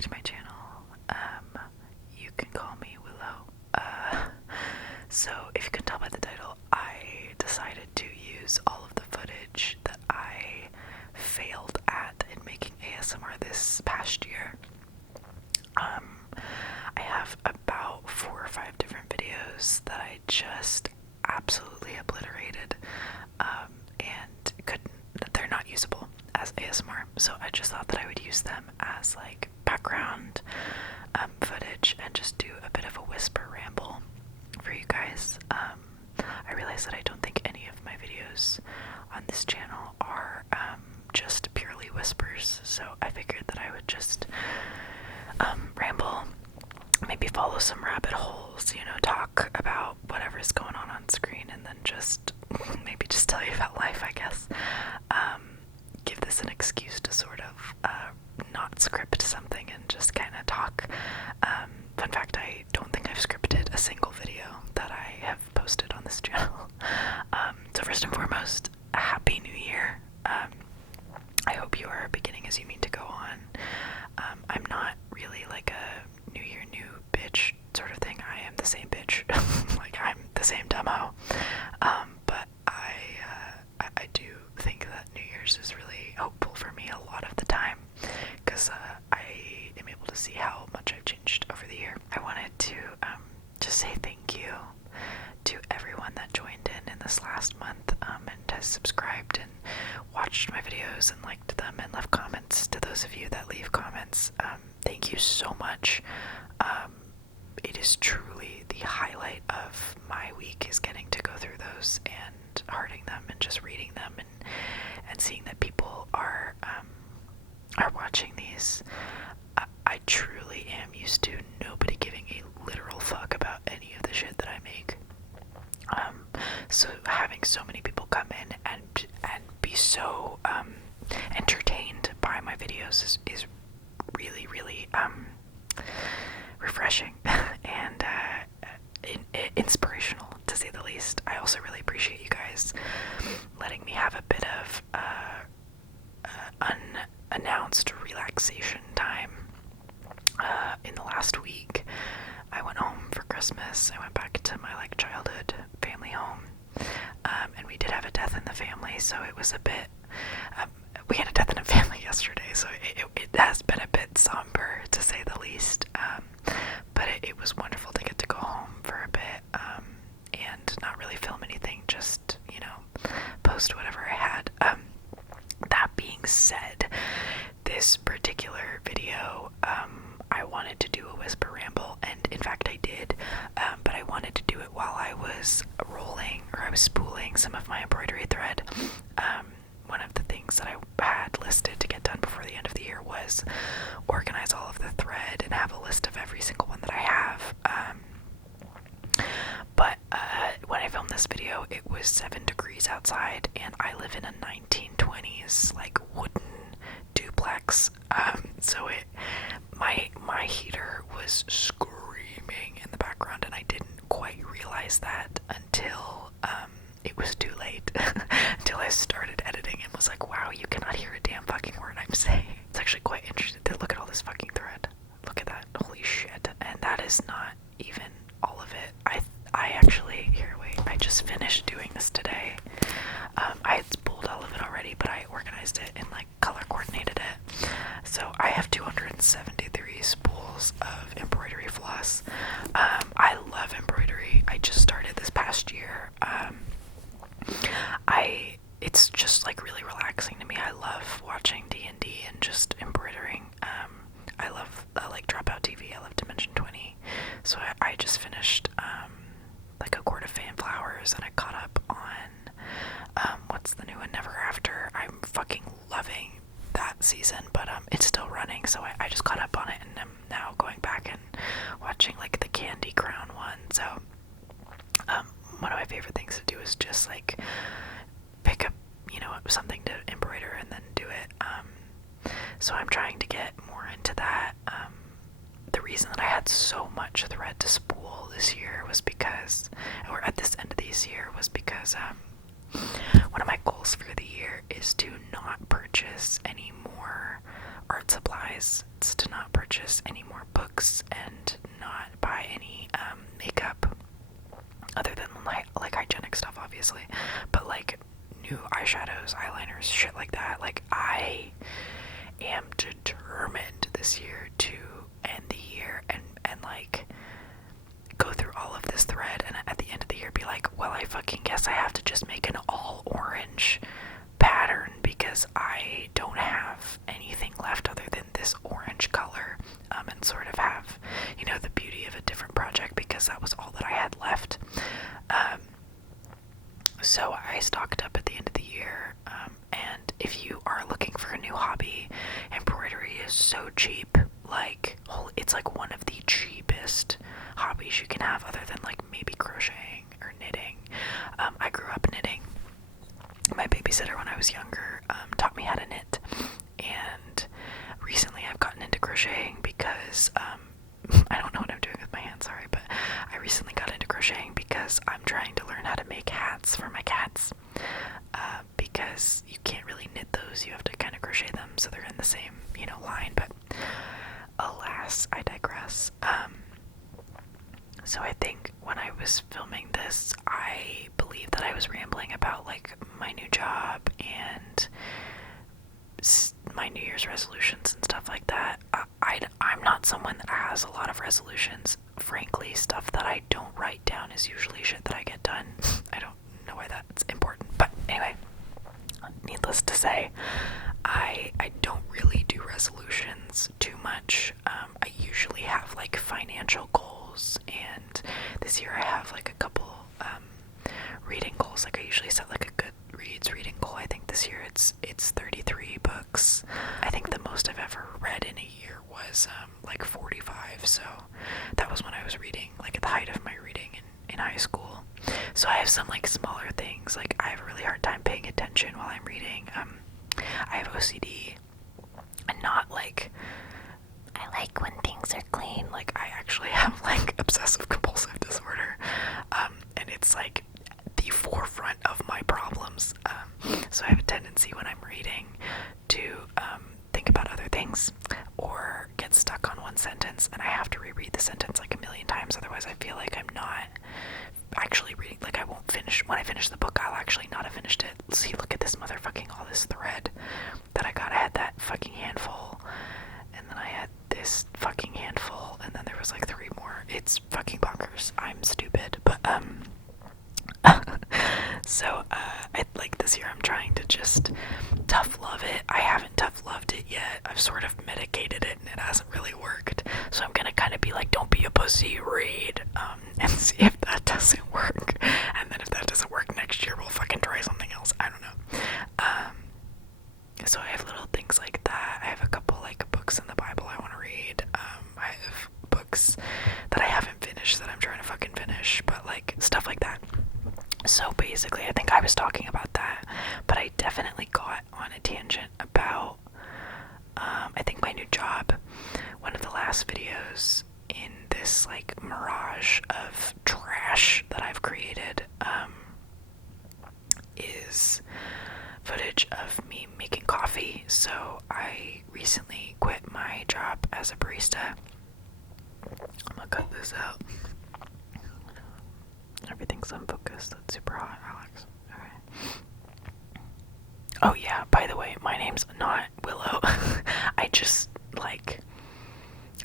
back to my channel. You can call me Willow. So if you can tell by the title, I decided to use all of the footage that I failed at in making ASMR this past year. I have about 4 or 5 different videos that I just absolutely obliterated, and they're not usable as ASMR, so I just thought that I would use them as like background footage and just do a bit of a whisper ramble for you guys. I realize that I don't think any of my videos on this channel are just purely whispers, so I figured that I would just ramble, maybe follow some rabbit holes, talk about whatever's going on screen, and then just maybe just tell you about life, I guess. Give this an excuse to sort of not script something and just kind of talk. Fun fact, I don't think I've scripted a single video that I have posted on this channel. So first and foremost, Happy New Year. I hope you are beginning as you mean to go on. I'm not really like a New Year, new bitch sort of thing. I am the same bitch. Like, I'm the same dumbo. But I do think that New Year's is really hopeful for me a lot of the time, because I am able to see how much I've changed over the year. I wanted to just say thank you to everyone that joined in this last month and has subscribed and watched my videos and liked them and left comments. To those of you that leave comments, thank you so much. It is truly the highlight of my week, is getting to go through those and hearting them and just reading them and seeing that people are watching these. I truly am used to nobody giving a literal fuck about any of the shit that I make. So having so many people come in and be so entertained by my videos is really, really refreshing and inspirational, to say the least. I also really appreciate you guys letting me have a bit of unannounced relaxation time. In the last week, I went home for Christmas. I went back to my childhood family home, and we did have a death in the family, so it was a bit. We had a death in the family yesterday, so it has been a bit somber, to say the least. But it was wonderful to get to go home for a bit and not really film anything, just post whatever I had. That being said, this particular video, I wanted to do a whisper ramble, and in fact I did, but I wanted to do it while I was I was spooling some of my embroidery thread. One of the things that I had listed to get done before the end of the year was organize all of the thread and have a list of every single one that I have. But when I filmed this video, it was 7 degrees outside, and I live in a 1920s wooden duplex. So my heater was screaming in the background, and I didn't quite realize that until it was too late. Until I started editing and was like, wow, you cannot hear a damn fucking word I'm saying. It's actually quite interesting. Look at all this fucking thread. Look at that. Holy shit. And that is not even all of it. I actually, here, wait, I just finished doing this today. I had spooled all of it already, but I organized it and color coordinated it. So I have 273 spools of embroidery floss. I love embroidery. I just started this past year. It's just really relaxing to me. I love watching D&D and just embroidering. I love Dropout TV. I love Dimension 20. So I just finished a quart of fan flowers, and I caught up on what's the new one, Never After. I'm fucking loving that season, but it's still running, so I just caught up on it, and I'm now going back and watching the Candy Crown one. So one of my favorite things to do is just pick up something to embroider and then do it. So I'm trying to get more into that. The reason that I had so much thread to spool this year was because, or at this end of this year, was because one of my goals for the year is to not purchase any more art supplies. It's to not purchase purchase any more books and not buy any makeup other than like hygienic stuff, obviously, but like new eyeshadows, eyeliners, shit like that. Like, I am determined this year to end the year and like go through all of this thread, and at the end of the year be like, well, I fucking guess I have to just make an all orange pattern because I don't have anything left other than this orange color, and sort of have, you know, the beauty of a different project, because that was all that I had left. So I stocked up at the end of the year, and if you are looking for a new hobby, embroidery is so cheap. Like, it's like one of the cheapest hobbies you can have, other than like maybe crocheting or knitting. I grew up knitting. My babysitter when I was younger taught me how to knit, and recently I've gotten into crocheting because I don't know what I'm doing with my hands, sorry, but I recently got into crocheting because I'm trying to learn how to make hats for my cats, because you can't really knit those, you have to kind of crochet them so they're in the same, you know, line, but alas, I digress. So I think when I was filming this, I believe that I was rambling about like my new job and my New Year's resolutions and stuff like that. I'm not someone that has a lot of resolutions. Frankly, stuff that I don't write down is usually shit that I get done. I don't know why that's important, but anyway, needless to say, I don't really do resolutions too much. I usually have like financial goals, and this year I have like a couple reading goals. Like, I usually set like a Goodreads reading goal. I think this year it's 33 books. I think the most I've ever read in a year was like 45, so that was when I was reading, like at the height of my reading in high school. So I have some like smaller things, like I have a really hard time paying attention while I'm reading. I have OCD, and not like I like when things are clean. Like, I actually have like obsessive compulsive disorder, and it's like the forefront of my problems. So I have a tendency when I'm reading to think about other things or get stuck on one sentence, and I have to reread the sentence like a million times, otherwise I feel like I'm not actually reading. Like, I won't finish. When I finish the book, I'll actually not have finished it. See, look at this motherfucking, all this thread that I got. I had that fucking handful, and then I had this fucking handful, and then there was like 3 more. It's fucking bonkers. I'm stupid, but so I like this year I'm trying to just tough love it. I haven't tough loved it yet. I've sort of medicated it, and it hasn't really worked. So I'm gonna kind of be like, don't be a pussy, read, and see if that doesn't work. And then if that doesn't work, next year we'll fucking try something else. I don't know. So I have little things like that. I have a couple like books in the Bible I want to read. I have books that I haven't finished that I'm trying to fucking finish, but like stuff like that. So basically, I think I was talking about that, but I definitely got on a tangent about, I think my new job. One of the last videos in this like mirage of trash that I've created, is footage of me making coffee. So I recently quit my job as a barista. I'm gonna cut this out. Everything's unfocused. That's super hot, Alex. Okay. Oh yeah, by the way, my name's not Willow. I just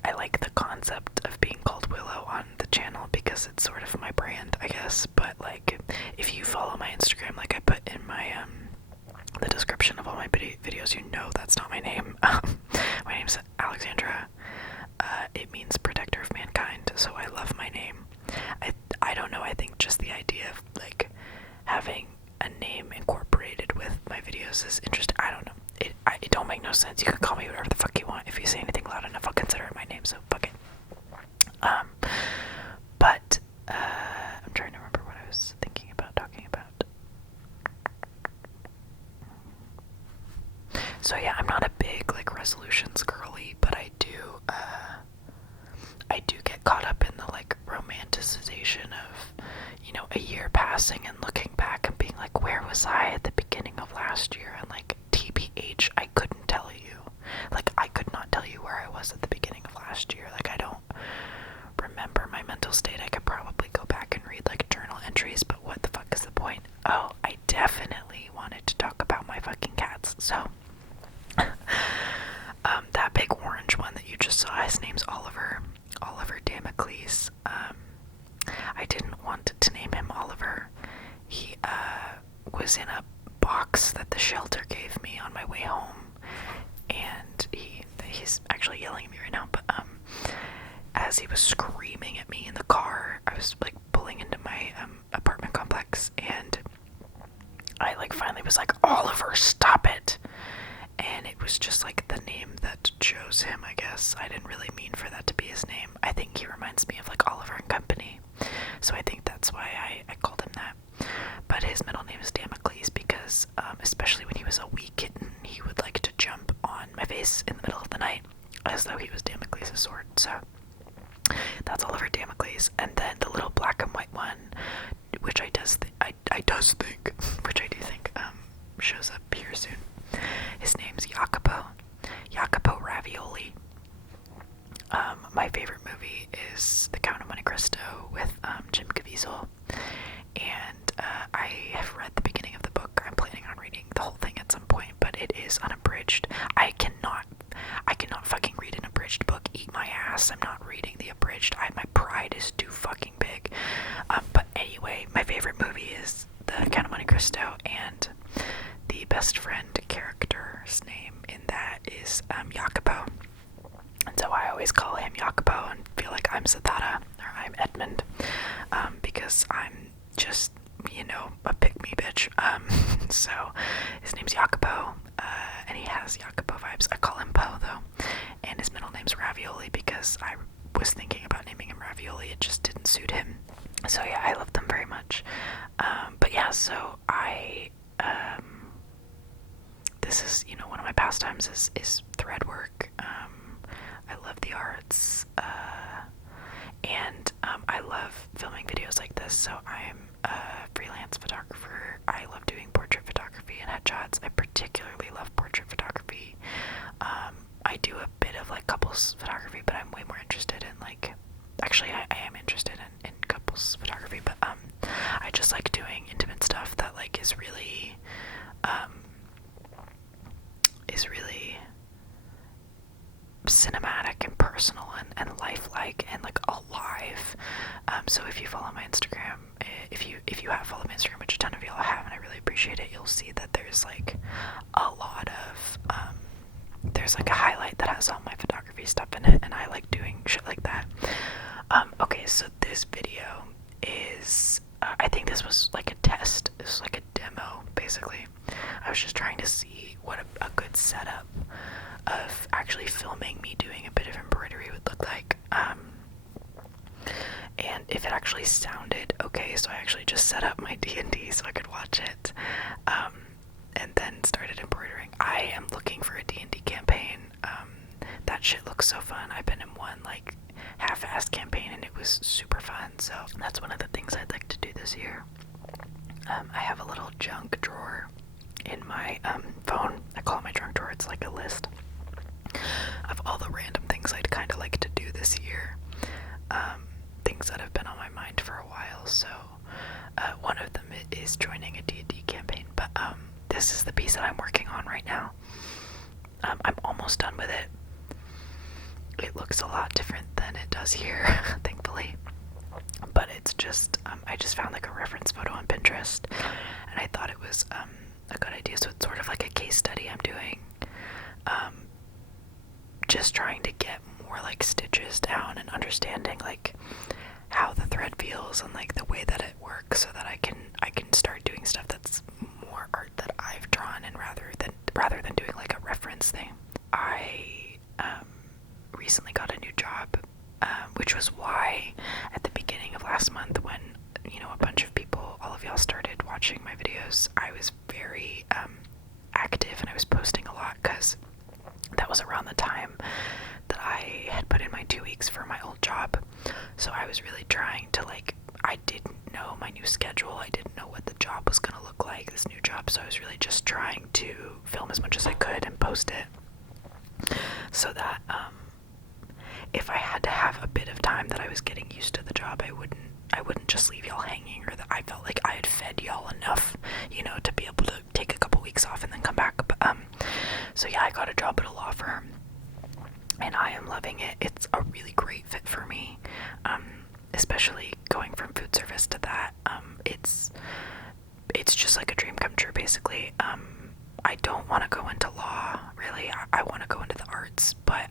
I like the concept of being called Willow on the channel because it's sort of my brand, I guess. But like, if you follow my Instagram, like I put in my the description of all my videos, you know that's not my name. My name's Alexandra. It means protector of mankind, so I love my name. I don't know, I think just the idea of like having a name incorporated with my videos is interesting. I don't know. It don't make no sense. You can call me whatever the fuck you want. If you say anything loud enough, I'll consider it my name, so fuck it. But I'm trying to remember what I was thinking about talking about. So yeah, I'm not a big like resolutions girly, but I do get caught up in the like romanticization of, you know, a year passing and looking back and being like, where was I at the beginning of last year? And like, TBH, I couldn't tell you. Like, I could not tell you where I was at the beginning of he's actually yelling at me right now, but as he was screaming at me in the car, I was like pulling into my apartment complex, and I like finally was like, Oliver, stop it. And it was just like the name that chose him, I guess. I didn't really mean for that to be his name. I think he reminds me of like Oliver and Company, so I think that's why I called him that. But his middle name is Damocles because especially when he was a wee kitten, he would like to jump on my face in the middle of the night as though he was Damocles' sword. So that's Oliver Damocles. And then the little black and white one, which I do think shows up here soon. His name's Jacopo Ravioli. My favorite movie is The Count of Monte Cristo with Jim Caviezel, and I have read the beginning of the book. I'm planning on reading the whole thing at some point, but it is unabridged. I cannot fucking read an abridged book. Eat my ass. I'm not reading the abridged. My pride is too fucking big. But anyway, my favorite movie is The Count of Monte Cristo, and the best friend character's name in that is Jacopo. And so I always call him Jacopo and feel like I'm Zathara, or I'm Edmund, because I'm just, a pick-me bitch. So his name's Jacopo, and he has Jacopo vibes. I call him Poe, though, and his middle name's Ravioli because I was thinking about naming him Ravioli. It just didn't suit him. So yeah, I love them very much. But yeah, so this is, one of my pastimes is thread work. I love the arts, and I love filming videos like this, so I'm a freelance photographer. I love doing portrait photography and headshots. I particularly love portrait photography. I do a bit of like couples photography, but I'm way more interested in like, actually I am interested in couples photography, but I just like doing intimate stuff that like is really cinematic and personal and lifelike and like alive. So if you follow my Instagram, if you have followed my Instagram, which a ton of y'all have, and I really appreciate it, you'll see that there's like a lot of there's like a highlight that has all my photography stuff in it, and I like doing shit like that. Okay, so this video is I think this was like a test. This was like a demo, basically. I was just trying to see what a good setup of actually filming me doing a bit of embroidery would look like, and if it actually sounded okay. So I actually just set up my D&D so I could watch it, and then started embroidering. I am looking for a D&D campaign. That shit looks so fun. I've been in one like half-assed campaign and it was super fun, so that's one of the things I'd like to do this year. I have a little junk drawer in my phone. I call it my junk drawer. It's like a list of all the random things I'd kind of like to do this year, things that have been on my mind for a while. So one of them is joining a D&D campaign, but this is the piece that I'm working on right now. I'm almost done with it. It looks a lot different than it does here, thankfully, but it's just I just found like a reference photo on Pinterest, and I thought it was a good idea. So it's sort of like a case study I'm doing, just trying to get more like stitches down and understanding like how the thread feels and like the way that it works, so that I can start doing stuff that's more art that I've drawn, and rather than doing like a reference thing. I recently got a new job, which was why at the beginning of last month, when a bunch of people, all of y'all, started watching my videos, I was very active and I was posting a lot, because that was around the time that I had put in my 2 weeks for my old job. So I was really trying to I didn't know my new schedule. I didn't know what the job was going to look like, this new job. So I was really just trying to film as much as I could and post it, so that if I had to have a bit of time that I was getting used to the job, I wouldn't just leave y'all hanging, or that I felt like I had fed y'all enough, to be able to take a couple weeks off and then come back. But, so yeah, I got a job at a law firm, and I am loving it. It's a really great fit for me, especially going from food service to that. It's just like a dream come true, basically. I don't want to go into law, really. I want to go into the arts, but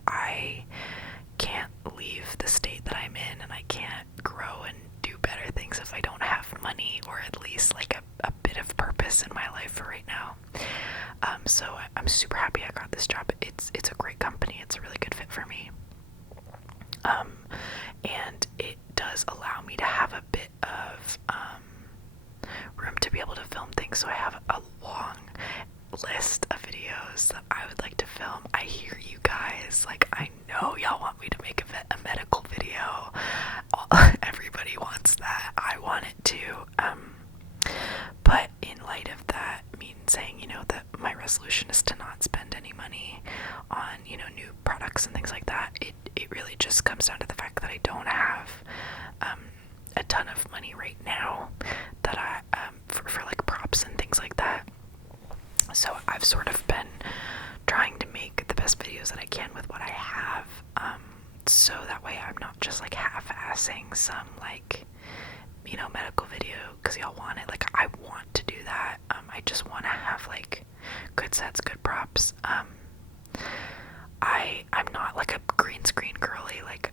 this job. It's a great company. It's a really good fit for me. And it does allow me to have a bit of room to be able to film things. So I have a long list of videos that I would like to film. I hear you guys. Like, I know y'all want me to make a medical video. Everybody wants that. I want it too. But in light of that, me saying, you know, that my resolution is to not spend any money on, you know, new products and things like that, it really just comes down to the fact that I don't have a ton of money right now that I for like props and things like that. So I've sort of been trying to make the best videos that I can with what I have, so that way I'm not just like half-assing some, like, you know, medical video because y'all want it. Like, I want to do that. I just want to have like good sets, good props. I'm not like a green screen girly. Like,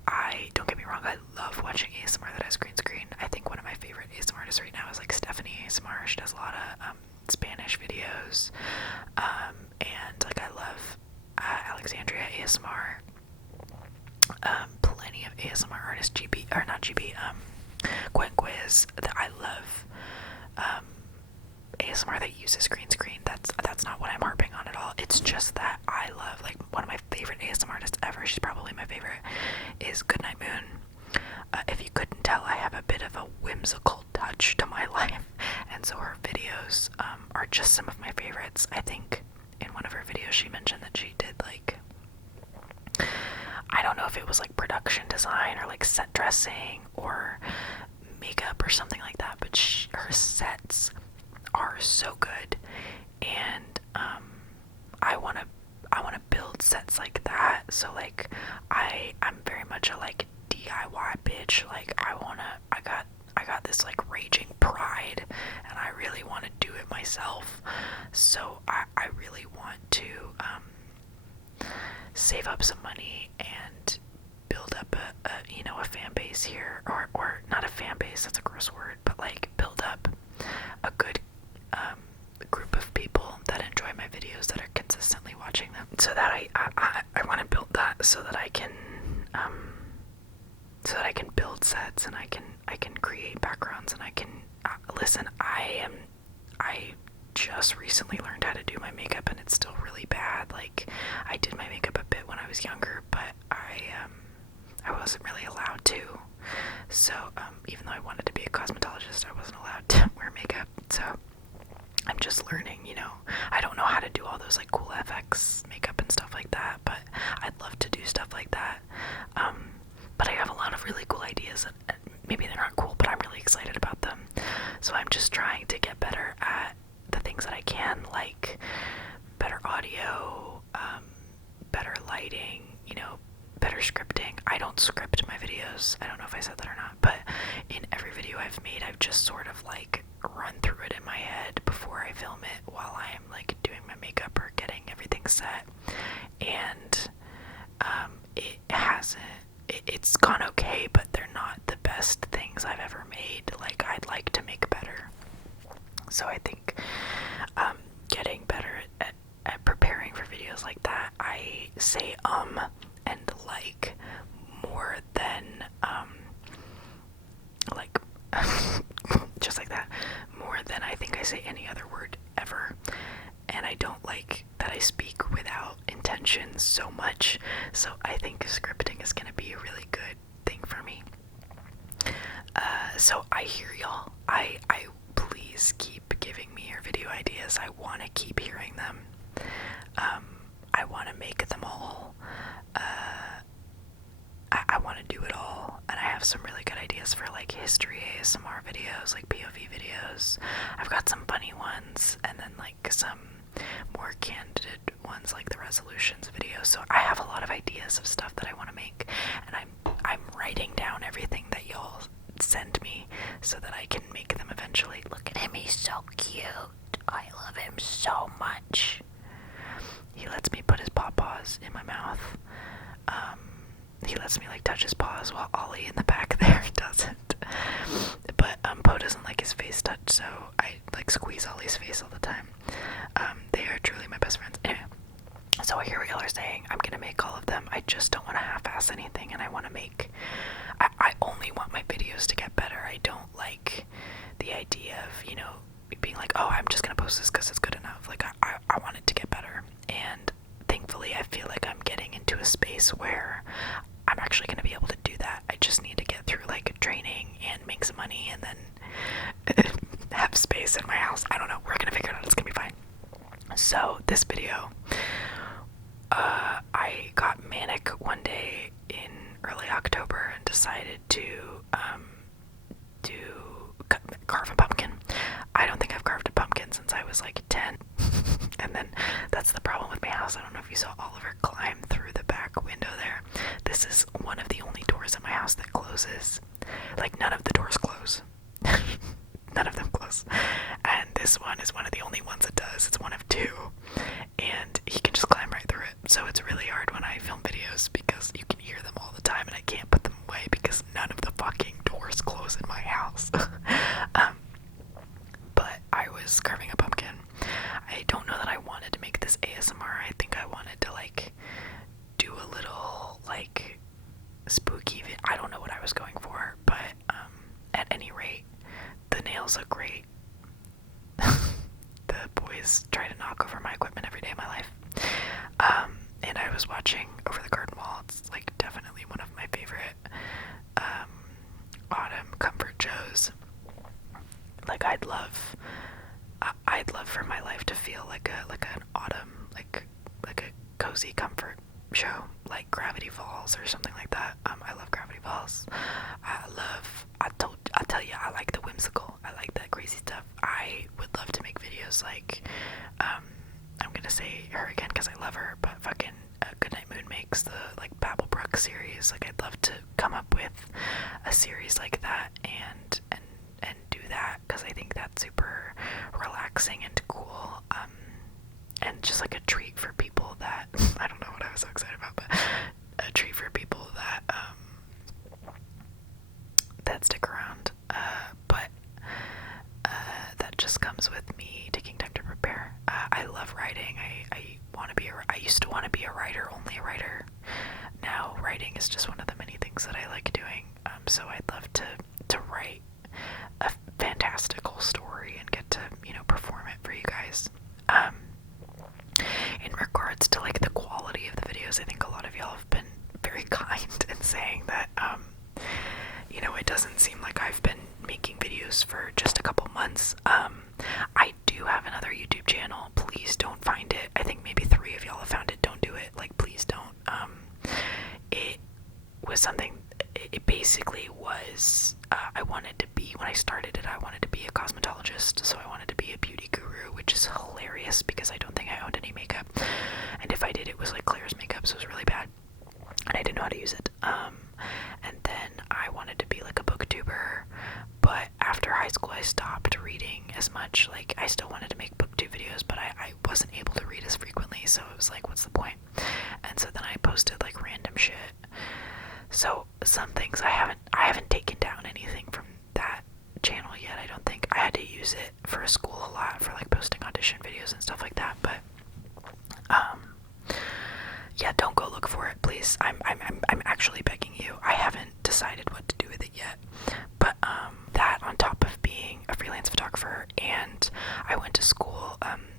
don't get me wrong, I love watching ASMR that has green screen. I think one of my favorite ASMR artists right now is like Stephanie ASMR. She does a lot of Spanish videos, and like I love Alexandria ASMR. Plenty of ASMR artists, Gwen Quiz, that I love. ASMR that uses green screen. That's not what I'm harping on at all. It's just that I love, like, one of my favorite ASMR artists ever, she's probably my favorite, is Goodnight Moon. If you couldn't tell, I have a bit of a whimsical touch to my life, and so her videos are just some of my favorites. I think in one of her videos she mentioned that she did, like, I don't know if it was like production design or like set dressing or makeup or something like that, but her sets are so good, and I want to build sets like that. So like I'm very much a like DIY bitch. Like, I got this like raging pride, and I really want to do it myself. So I really want to save up some money and build up a fan base here, or not a fan base, that's a gross word, but like build up a good group of people that enjoy my videos, that are consistently watching them, so that I want to build that so that I can build sets, and I can create backgrounds, and I can listen. I just recently learned how to do my makeup, and it's still really bad. Like, I did my makeup a bit when I was younger, but I wasn't really allowed to. So even though I wanted to be a cosmetologist, I wasn't allowed to wear makeup. So I'm just learning, you know. I don't know how to do all those like cool FX makeup and stuff like that, but I'd love to do stuff like that. But I have a lot of really cool ideas, and maybe they're not cool, but I'm really excited about them. So I'm just trying to get better at the things that I can, like better audio, better lighting, you know, better scripting. I don't script my videos. I don't know if I said that or not, but in every video I've made, I've just sort of like run through it in my head before I film it while I'm like doing my makeup or getting everything set. And it's gone okay, but they're not the best things I've ever made. Like, I'd like to make better. So I think getting better at preparing for videos like that, I say and like more than like just like that, more than I think I say any other word ever. And I don't like that I speak without intention so much, so I think scripting is gonna be a really good thing for me. So I hear y'all. I please keep giving me your video ideas. I want to keep hearing them. I want to make them all. I want to do it all, and I have some really good ideas for like history ASMR videos, like POV videos. I've got some funny ones, and then like some more candid ones, like the resolutions videos. So I have a lot of ideas of stuff that I want to make, and I'm writing down everything that y'all send me so that I can make them eventually. Look at him, he's so cute. I love him so much. He lets me put his paws in my mouth. He lets me like touch his paws, while Ollie in the back there doesn't. But Poe doesn't like his face touched, so I like squeeze Ollie's face all the time. They are truly my best friends. Anyway, so hear what y'all are saying. I'm gonna make all of them. I just don't want to half-ass anything, and I want to make. I only want my videos to get better. I don't like the idea of, you know, being like, oh, I'm just gonna post this because it's good enough. Like, I want it to get better, and thankfully I feel like I'm getting into a space where I'm actually gonna be able to do that. I just need to get through like training and make some money, and then have space in my house. I don't know. We're gonna figure it out. It's gonna be fine. So this video, I got manic one day in early October and decided to carve a pumpkin. I don't think I've carved a pumpkin since I was like 10. And then that's the problem with my house. I don't know if you saw Oliver climb through the back window there. This is one of the only doors in my house that closes. Like, none of the doors close. None of them close. And this one is one of the only ones that does. It's one of two. And he can just climb right through it. So it's really hard when I film videos because you can hear them all the time and I can't put them away because none of the fucking doors close in my house. But I was carving a pumpkin. I don't know that I wanted to make this ASMR. I think I wanted to like do a little like spooky I don't know what I was going for, but at any rate, the nails look great. The boys try to knock over my equipment every day of my life. And I was watching Over the Garden Wall. It's like definitely one of my favorite autumn comfort shows. Like, I'd love for my life to feel like an autumn, like a cozy comfort show, like Gravity Falls or something like that. I love Gravity Falls. I'll tell you, I like the whimsical. I like that crazy stuff. I would love to make videos like, I'm gonna say her again because I love her, but fucking Goodnight Moon makes the like Babblebrook series. Like, I'd love to come up with a series like that and do that because I think that's super relaxing and cool. And just like a treat for people that I don't know what I was so excited about, but a treat for people that that stick around. But that just comes with me taking time to prepare. I love writing. I used to want to be a writer, only a writer. Now writing is just one of the many things that I like doing. So I'd love to write a fantastical story and get to, you know, perform it for you guys. In regards to like the quality of the videos, I think a lot of y'all have been very kind in saying that, you know, it doesn't seem like I've been making videos for just a couple months. I do have another YouTube channel. Please don't find it. I think maybe 3 of y'all have found it. Don't do it. Like, please don't. It was something, it basically was, I wanted to be, when I started it, I wanted to be a cosmetologist, so I wanted to be a beauty guru, which is hilarious because I don't think I owned any makeup, and if I did, it was like Claire's makeup, so it was really bad, and I didn't know how to use it. And then I wanted to be like a booktuber, but after high school I stopped reading as much. Like, I still wanted to make booktube videos, but I wasn't able to read as frequently, so it was like, what's the point? And so then I posted like random shit. So some things I haven't taken down anything from that channel yet. I don't think. I had to use it for school a lot for like posting audition videos and stuff like that, but yeah, don't go look for it, please. I'm actually begging you. I haven't decided what to do with it yet. But that on top of being a freelance photographer, and I went to school.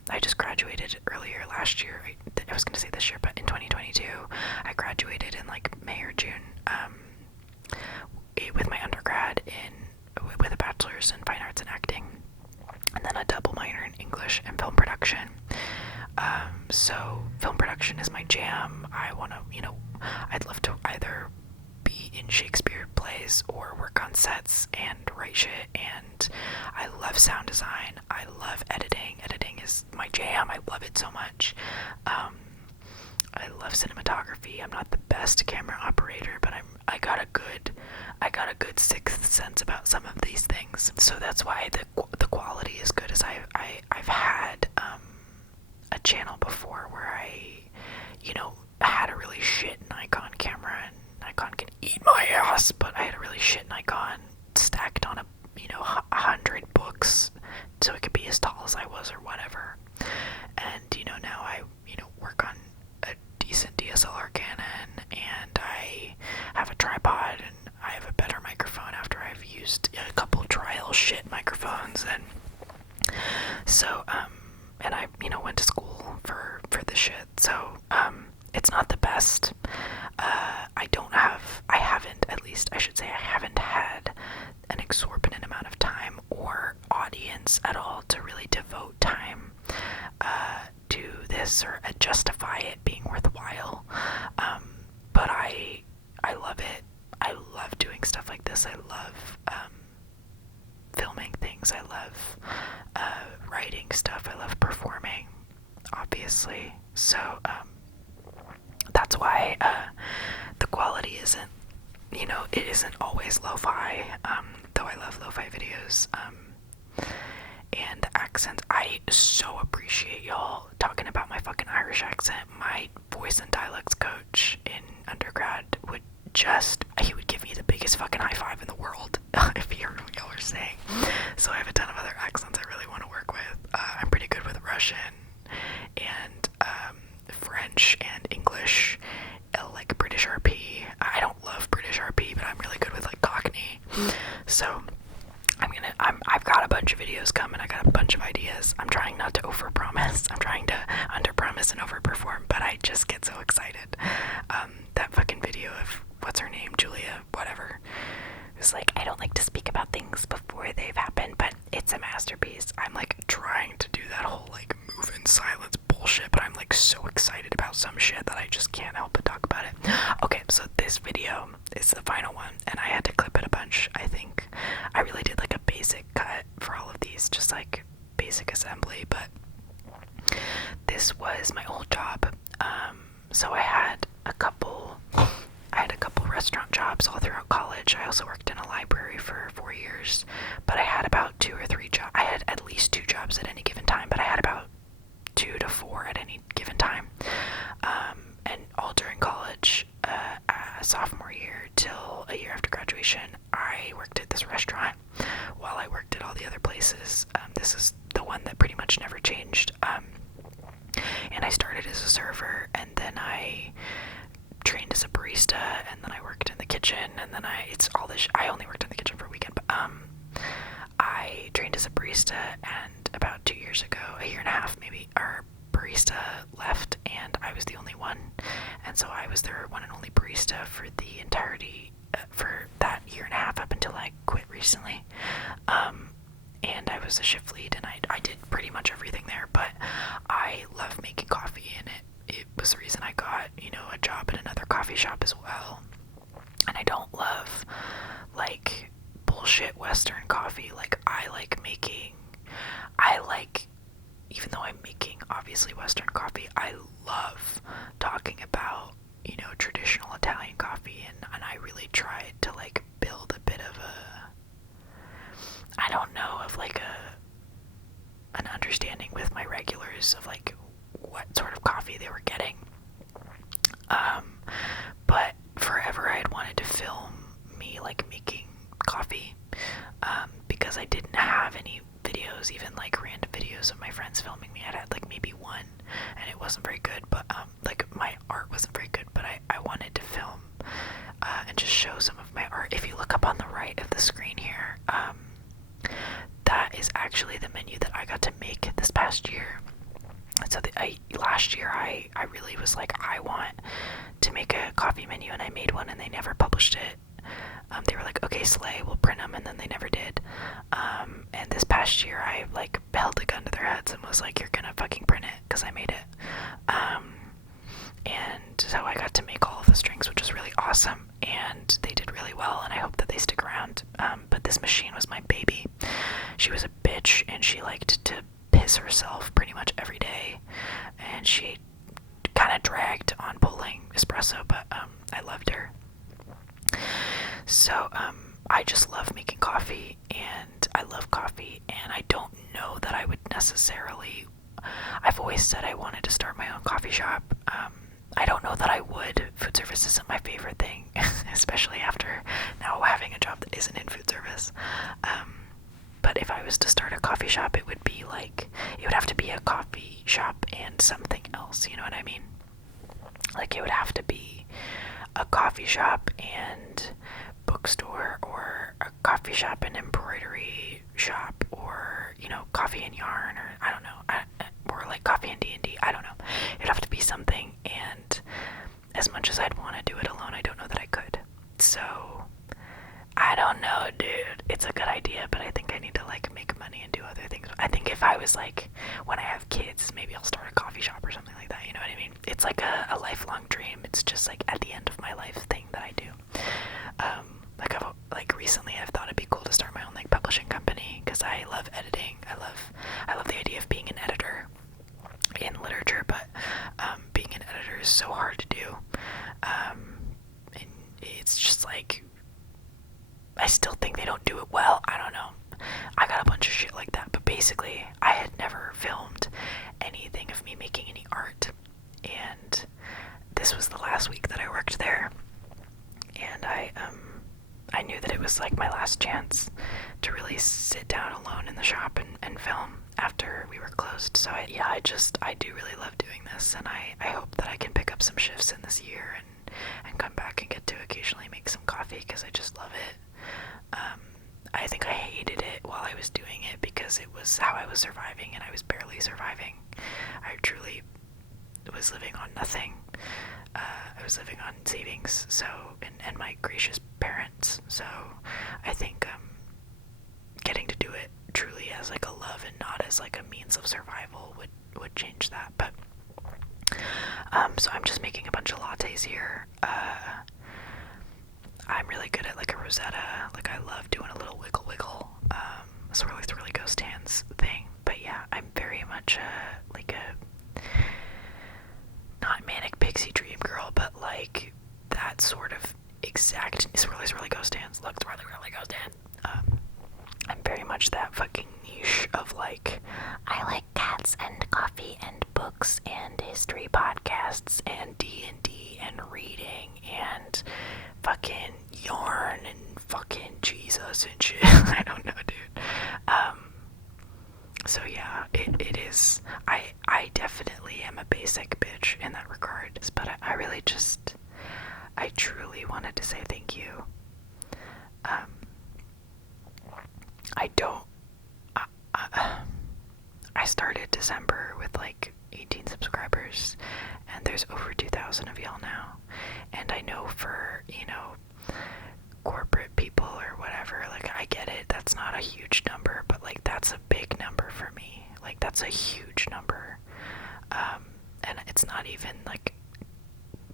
I just graduated earlier last year. I was going to say this year, but in 2022, I graduated in like May or June with my undergrad with a bachelor's in fine arts and acting, and then a double minor in English and film production. So film production is my jam. I want to, you know, I'd love to either be in Shakespeare plays or work on sets and write shit, and I love sound design. I love editing. Editing is my jam. I love it so much. I love cinematography. I'm not the best camera operator, but I got a good sixth sense about some of these things. So that's why the quality is good. As I've had a channel before where I, you know, had a really shit Nikon camera, and Nikon can eat my ass, but I had a really shit Nikon stacked on 100 books so it could be as tall as I was or whatever. And, you know, now I, you know, work on a the shit. So it's not the best. I haven't, at least I should say, I haven't had an exorbitant amount of time or audience at all to really devote time to this or justify it being worthwhile. But I love it. I love doing stuff like this. I love filming things. I love writing stuff. I love performing, obviously. So that's why the quality isn't, it isn't always lo-fi, though I love lo-fi videos. And the accents, I so appreciate y'all talking about my fucking Irish accent. My voice and dialects coach in undergrad he would give me the biggest fucking high five in the world if he heard what y'all are saying. So I have a ton of other accents I really want to work with. I'm pretty good with Russian and French and English, like British RP. I don't love British RP, but I'm really good with like Cockney. So I've got a bunch of videos coming. I got a bunch of ideas. I'm trying not to overpromise. I'm trying to underpromise and overperform, but I just get so excited. That fucking video of what's her name, Julia, whatever. It was like, I don't like to speak about things before they've happened, but it's a masterpiece. I'm like trying to do that whole like move in silence bullshit, but I'm like so excited about some shit that I just can't help but talk about it. Okay, so this video is the final one, and I had to clip it a bunch. I think I really did like a basic cut for all of these, just like basic assembly, but this was my old job. So I had a couple restaurant jobs all throughout college. I also worked in a library for 4 years, but I had about 2 or 3 jobs. I had at least 2 jobs at any given time, but I had about 2 to 4 at any given time. And all during college, sophomore year till a year after graduation, I worked at this restaurant while I worked at all the other places. This is the one that pretty much never changed. And I started as a server, and then I trained as a barista, and then I worked in the kitchen, and then I only worked in the kitchen for a weekend, but I trained as a barista, and about 2 years ago, a year and a half maybe, our barista left, and I was the only one, and so I was their one and only barista for the entirety, for that year and a half up until I quit recently. And I was a shift lead, and I did pretty much everything there, but I love making coffee, and it was the reason I got, a job at another coffee shop as well. And I don't love, like, bullshit Western coffee. Like, even though I'm making, obviously, Western coffee, I love talking about, traditional Italian coffee, and I really tried to, like, build a bit of an understanding with my regulars of, like, what sort of coffee they were getting. But forever I had wanted to film me, like, making coffee, because I didn't have any videos, even, like, random videos of my friends filming me. I had, like, maybe one, and it wasn't very good, but, like, my art wasn't very good, but I wanted to film, and just show some of my art. If you look up on the right of the screen here, that is actually the menu that I got to make this past year. So last year I really was like, I want to make a coffee menu, and I made one, and they never published it. They were like, okay, slay, we'll print them, and then they never did. And this past year I like held a gun to their heads and was like, you're gonna fucking print it, because I made it. And so I got to make all of the strings, which was really awesome, and they did really well, and I hope that they stick around. But this machine was my baby. She was a bitch, and she liked to piss herself pretty much every day, and she kind of dragged on pulling espresso, but I loved her. So I just love making coffee, and I love coffee, and I don't know that I would necessarily, I've always said I wanted to start my own coffee shop. I don't know that I would. Food service isn't my favorite thing, especially after now having a job that isn't in food service. But if I was to start a coffee shop, it would have to be a coffee shop and something else, you know what I mean? Like, it would have to be a coffee shop and bookstore, or a coffee shop and embroidery shop, or, coffee and yarn, or I don't know, or like coffee and D&D, I don't know. It'd have to be as much as I'd want to do it alone, I don't know that I could. So I don't know, dude. It's a good idea, but I think I need to like make money and do other things. I think if I was like, when I have kids, maybe I'll start a coffee shop or something like that. You know what I mean? It's like a lifelong dream. It's just like at the end of my life thing that I do. Like recently, I've thought it'd be cool to start my own like publishing company because I love editing. I love the idea of being an editor in literature, but being an editor is so hard to do. And it's just like, I still think they don't do it well. I don't know. I got a bunch of shit like that, but basically, I had never filmed anything of me making any art, and this was the last week that I worked there, and I knew that it was like my last chance to really sit down alone in the shop and film after we were closed. So I do really love doing this, and I hope that I can pick up some shifts in this year and come back and get to occasionally make some coffee because I just love it. I think I hated it while I was doing it because it was how I was surviving, and I was barely surviving. I truly was living on nothing. I was living on savings, so and my gracious parents. So I think getting to do it truly as like a love and not as like a means of survival would change that. But so I'm just making a bunch of lattes here. I'm really good at like a rosetta. Like I love doing a little wiggle wiggle. Sort of like the really ghost hands thing. But yeah, I'm very much like a not manic pixie dream girl, but like that sort of exact swirly ghost hands. Look, really ghost hand. I'm very much that fucking niche of like, I like cats and coffee and books and history podcasts and D&D and reading and fucking yarn and fucking Jesus and shit. I don't know, dude. So yeah, it is. I definitely am a basic bitch in that regard, but I really just, I truly wanted to say thank you. I started December with like 18 subscribers, and there's over 2,000 of y'all now. And I know for, corporate people or whatever, like I get it, that's not a huge number, but like that's a big number for me. Like that's a huge number. And it's not even like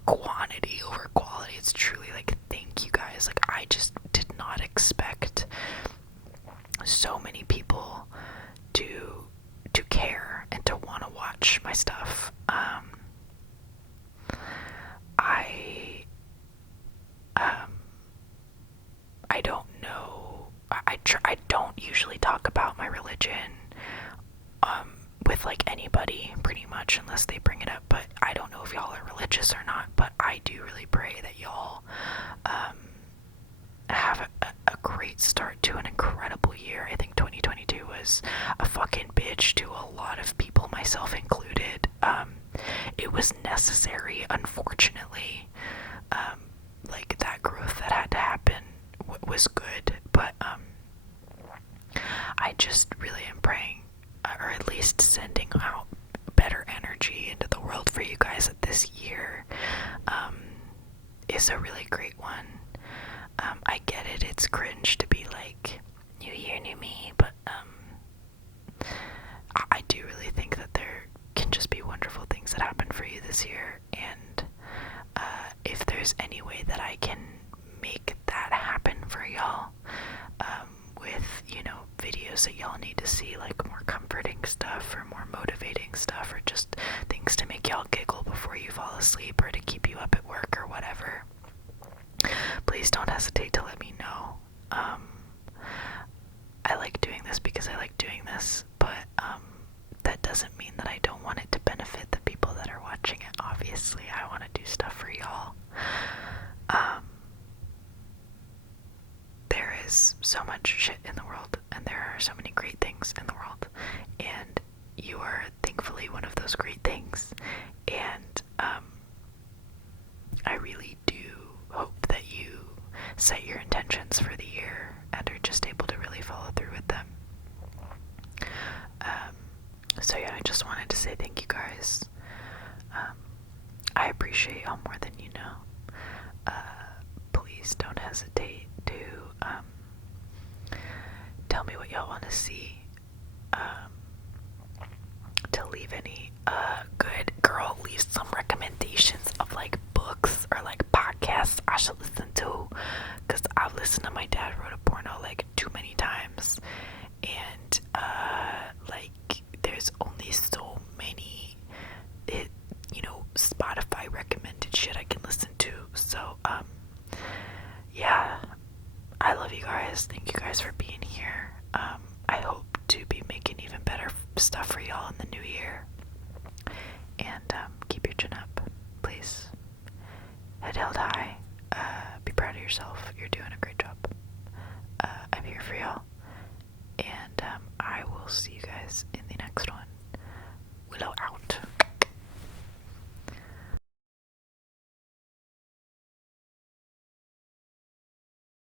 quantity over quality, it's truly like thank you guys. Like I just did not expect so many people to care and to want to watch my stuff. I don't know. I don't usually talk about my religion with like anybody pretty much unless they bring it up, but I don't know if y'all are religious or not, but I do really pray that y'all have a great start to an incredible year. I think 2022 was a fucking bitch to a lot of people, myself included. It was necessary, unfortunately. Like that growth that had to happen was good, but I just really am praying, or at least sending out better energy into the world for you guys that this year is a really great one. I get it, it's cringe to be like, new year, new me, but I do really think that there can just be wonderful things that happen for you this year, and if there's any way that I can make that happen for y'all, with, videos that y'all need to see, like more comforting stuff or more motivating stuff or just things to make y'all giggle before you fall asleep or to keep you up at work or whatever, please don't hesitate to let me know. I like doing this because I like doing this, but that doesn't mean that I don't want it to benefit the people that are watching it. Obviously, I want to do stuff for y'all. There is so much shit in the world, and there are so many great things in the world, and you are thankfully one of those great things, and I really do hope that you set your intentions for the year and are just able to really follow through with them. So yeah, I just wanted to say thank you guys. I appreciate y'all more than then please don't hesitate to tell me what y'all want to see. To leave any good girl, leave some recommendations of like books or like podcasts I should listen to, because I've listened to My Dad Wrote a Porno like too many times, and like there's only so many Spotify recommended shit I can listen to. So yeah, I love you guys. Thank you guys for being here. I hope to be making even better stuff for y'all in the new year. And keep your chin up, please. Head held high.